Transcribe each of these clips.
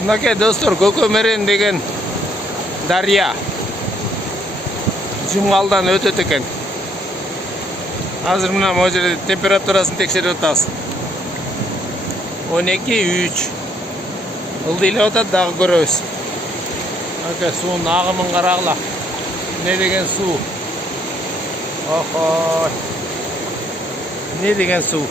Мынакей достор, Көкөмөрен деген дария Жумгалдан өтөт экен. Азыр мына могу жерде температурасын текшерип атабыз. 12-3. Ылдыйлап атат, дагы көрөбүз. Мынакей суунун агымын карагыла. Не деген суу? Охо. Не деген суу?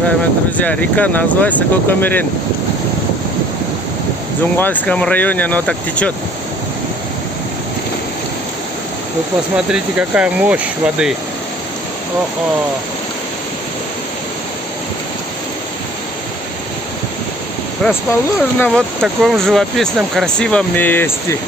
Уважаемые друзья, река называется Көкөмөрен. В Жумгальском районе она так течет. Вы посмотрите, какая мощь воды. Охо. Расположена вот в таком живописном красивом месте.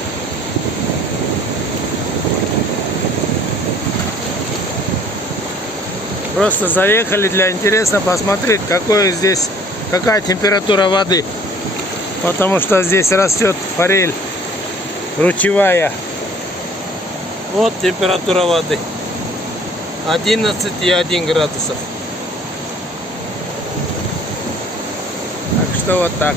Просто заехали для интереса посмотреть, какая температура воды. Потому что здесь растет форель ручьевая. Вот температура воды. 11,1 градусов. Так что вот так.